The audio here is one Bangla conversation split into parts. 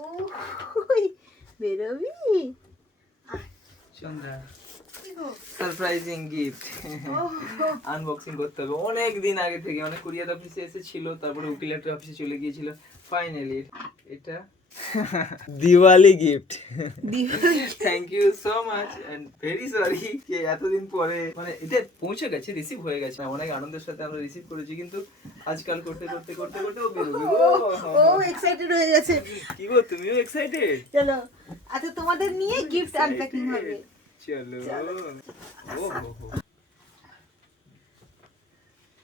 ওই বেরোবি সন্ধ্যা সারপ্রাইজিং গিফট আনবক্সিং করতে হবে অনেক দিন আগে থেকে, অনেক কুরিয়ার অফিসে এসেছিল, তারপরে উকিলের অফিসে চলে গিয়েছিল, ফাইনালি এটা Diwali gift. Thank you so much and very sorry যে এতদিন পরে মানে এটা পৌঁছে গেছে, রিসিভ হয়ে গেছে, অনেক আনন্দের সাথে আমরা রিসিভ করেছি, কিন্তু আজকাল করতে করতে করতে করতে ও বেরোবে। ও এক্সাইটেড হয়ে গেছে। কি গো তুমিও এক্সাইটেড? চলো আচ্ছা তোমাদের নিয়ে গিফট আনপ্যাকিং হবে। চলো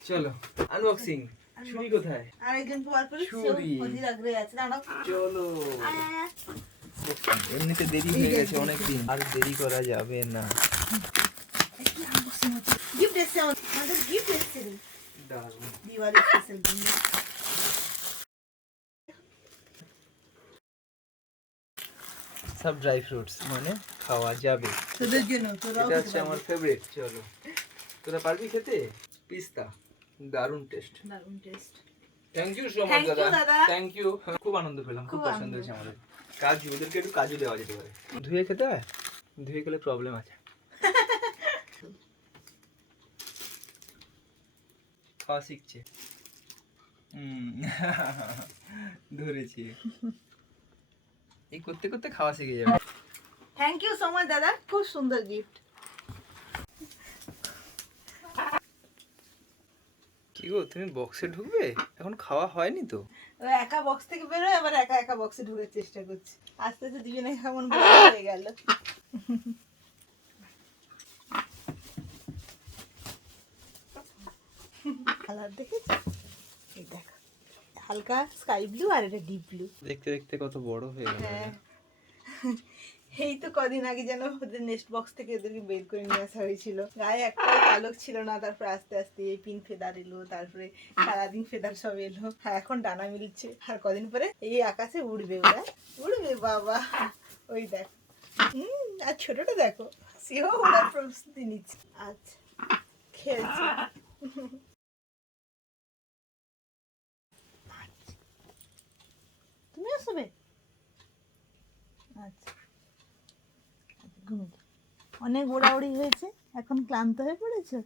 চলো আনবক্সিং। ছুরি কোথায়? আরেকজন পাওয়ার পরে ছুরি অধীর আগ্রহে আছে। দাঁড়াও চলো। এমনিতে দেরি হয়ে গেছে অনেক দিন, আর দেরি করা যাবে না। গিফট এসেছে আমাদের, গিফট এসেছে দারুণ দিওয়ালি স্পেশাল গিফট। সব ড্রাই ফ্রুটস মানে খাওয়া যাবে তোদের জন্য। তোরাও এটা হচ্ছে আমার ফেভারিট। চলো তোরা পারবি খেতে? পিস্তা দারুণ টেস্ট। দারুণ taste. Thank you so much দাদা, থ্যাংক ইউ। খুব আনন্দ পেলাম, খুব পছন্দ হয়েছে আমাদের। কাজু, ওদেরকে একটু কাজু দেওয়া যেতে পারে। ধুয়ে খেতে হয়? ধুয়ে গেলে প্রবলেম আছে। খাওয়া শিখছে। ধরেছি, এই করতে করতে খাওয়া শিখে যাবে। থ্যাংক ইউ সো মাচ দাদা, খুব সুন্দর গিফট। কি গো তুমি বক্সে ঢুকবে? এখন খাওয়া হয়নি তো? ও একা বক্স থেকে বেরোয়, আবার একা একা বক্সে ঢোকার চেষ্টা করছে। আস্তে আস্তে দুজনে কেমন বড় হয়ে গেল। কালার দেখেছ? এই দেখো, হালকা স্কাই ব্লু আর এটা ডিপ ব্লু। দেখতে দেখতে কত বড় হয়ে গেল। হ্যাঁ, এই তো কদিন আগে যেন ওদের নেক্সট বক্স থেকে ওদেরকে বের করে নিয়ে আসা হয়েছিল। গায়ে একটা পালক ছিল না, তারপর আস্তে আস্তে এই পিন ফেদার এলো, তারপরে সারাদিন ফেদার সব এলো, এখন ডানা মিলছে, আর কদিন পরে এই আকাশে উড়বে, ওরা উড়বে বাবা। ওই দেখ, আর ছোটটা দেখো, সেও ওনার প্রস্তুতি নিচ্ছে। আচ্ছা খেলছে। তুমি আসবে? আচ্ছা অনেক ওড়াউড়ি হয়েছে, এখন ক্লান্ত হয়ে পড়েছে।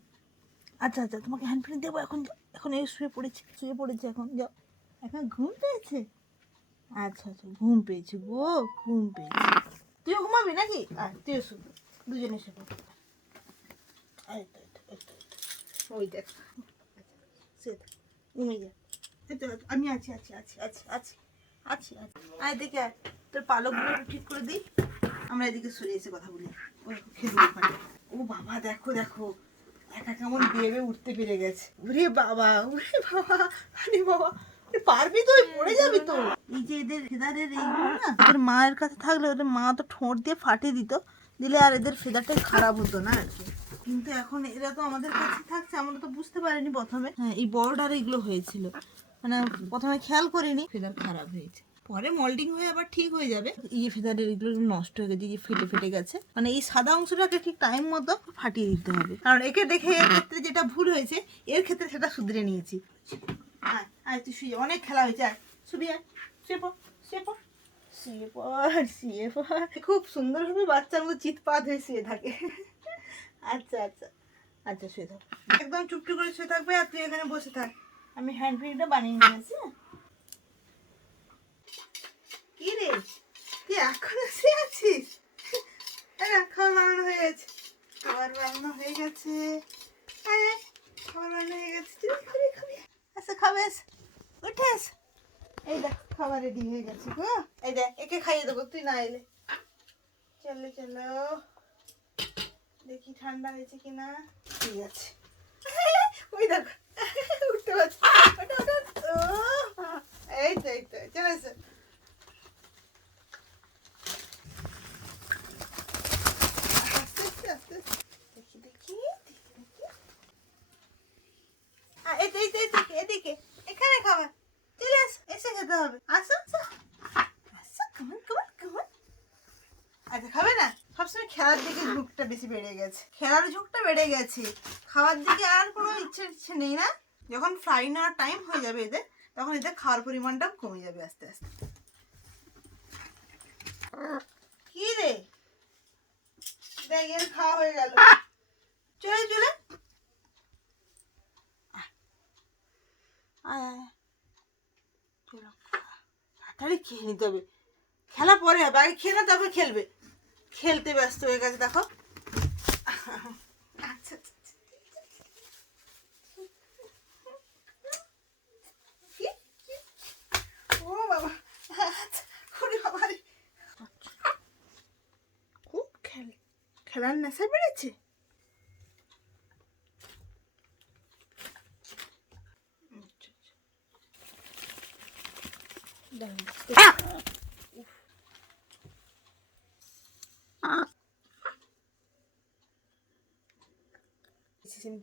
আচ্ছা আচ্ছা তোমাকে হ্যান্ড ফ্রি দেবো এখন। এখন এই শুয়ে পড়েছে এখন, যাও। এখন ঘুম পেয়েছে? আচ্ছা আচ্ছা ঘুম পেয়েছে গো, ঘুম পেয়েছে। তুইও ঘুমাবি নাকি? আর তুইও শুবি, দুজনে শুবো। ওই দেখ, সে ঘুমিয়ে যা। আমি আছি আছি আছি আছি আছি আছি আছি। আয় দেখে আয়, তোর পালকগুলো ঠিক করে দিই। আমরা এদিকে সরে এসে কথা বলি। ও বাবা দেখো দেখো, একা কেমন বেয়ে উঠতে পেরে গেছে। ওরে বাবা, ওরে বাবা, আরে বাবা, পারবি তো? পড়ে যাবি তো। এই যে এদের ফেদারের এইগুলো না, এদের মায়ের কাছে থাকলে ওদের মা তো ঠোঁট দিয়ে ফাটিয়ে দিত, দিলে আর এদের ফেদারটাই খারাপ হতো না আর কি। কিন্তু এখন এরা তো আমাদের কাছে থাকছে, আমরা তো বুঝতে পারিনি প্রথমে। হ্যাঁ, এই বর্ডার এগুলো হয়েছিল, মানে প্রথমে খেয়াল করিনি, ফেদার খারাপ হয়েছে। পরে মোল্ডিং হয়ে আবার ঠিক হয়ে যাবে। এই যে ফেদারের এগুলো নষ্ট হয়ে গেছে, যে ফেটে ফেটে গেছে, মানে এই সাদা অংশটাকে ঠিক টাইম মতো ফাটিয়ে দিতে হবে। কারণ একে দেখে এর ক্ষেত্রে যেটা ভুল হয়েছে, এর ক্ষেত্রে সেটা শুধরে নিয়েছি। আয় আয় তুই শুয়ে, অনেক খেলা হয়েছে, আয় শুবি, আয় শুয়ে পড়, শুয়ে পড়, শুয়ে পড়, শুয়ে পড়। খুব সুন্দরভাবে বাচ্চার মতো চিৎপাত হয়ে শুয়ে থাকে। আচ্ছা আচ্ছা আচ্ছা শুয়ে থাক, একদম চুপটি করে শুয়ে থাকবে। আর তুই এখানে বসে থাক, আমি হ্যান্ড ফ্রিটা বানিয়ে নিয়ে আসি। কি রে, তুই এখনো শুয়ে আছিস? খাবার বানানো হয়ে গেছে, খাবার বানানো হয়ে গেছে, খাবার বানানো হয়ে গেছে। তুই খাবি খাবি? আচ্ছা খাবে, উঠেস। এই দেখ খাবার রেডি হয়ে গেছে গো। এই দেখ, একে খাইয়ে দেবো তুই না এলে। চলো চলো, দেখি ঠান্ডা হয়েছে কিনা। ঠিক আছে, ওই দেখো উঠতে পারছি। এই তো এই তো চলে এসো। দেখি দেখি দেখি, এদিকে এখানে খাবার, চলে আসো, এসে খেতে হবে। আসো আসো, কেমন কেমন কেমন। আচ্ছা খাবে না? সবসময় খেলার দিকে ঝোঁকটা বেশি বেড়ে গেছে, খেলার ঝোঁকটা বেড়ে গেছে, খাওয়ার দিকে আর কোনো ইচ্ছে নেই না। যখন ফ্রাই নেওয়ার টাইম হয়ে যাবে এদের, তখন এদের খাওয়ার পরিমাণটাও কমে যাবে আস্তে আস্তে। কি রে দেখ এর খাওয়া হয়ে গেল চলে চলে আয় আয় চলো তাড়াতাড়ি খেয়ে নিতে হবে খেলা পরে হবে আগে খেয়ে না তারপরে খেলবে খেলতে ব্যস্ত হয়ে গেছে দেখো আচ্ছা আচ্ছা ও বাবা আচ্ছা ওরে বাবা রে খুব খেলে খেলার নেশা বেড়েছে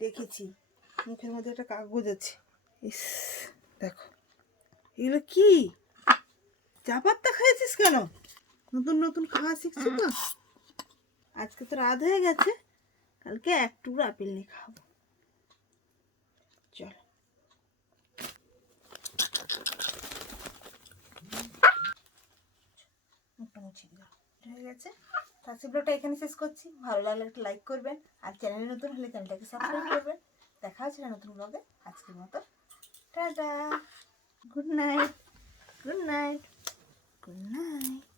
দেখেছি মুখের মধ্যে একটা কাগজ আছে ইস দেখো এগুলো কি চা পাত্তা খাইছিস কেন নতুন নতুন খাওয়া শিখছি তো আজকে তো রাত হয়ে গেছে কালকে এক টুকরো আপেল নিয়ে খাবো চল মুখটা মুছে দিলাম হয়ে গেছে তো আজকে ব্লগটা এখানে শেষ করছি ভালো লাগলে একটা লাইক করবেন আর চ্যানেলে নতুন হলে চ্যানেলটাকে সাবস্ক্রাইব করবেন দেখা হচ্ছে না নতুন ব্লগে আজকের মতো tata good night good night good night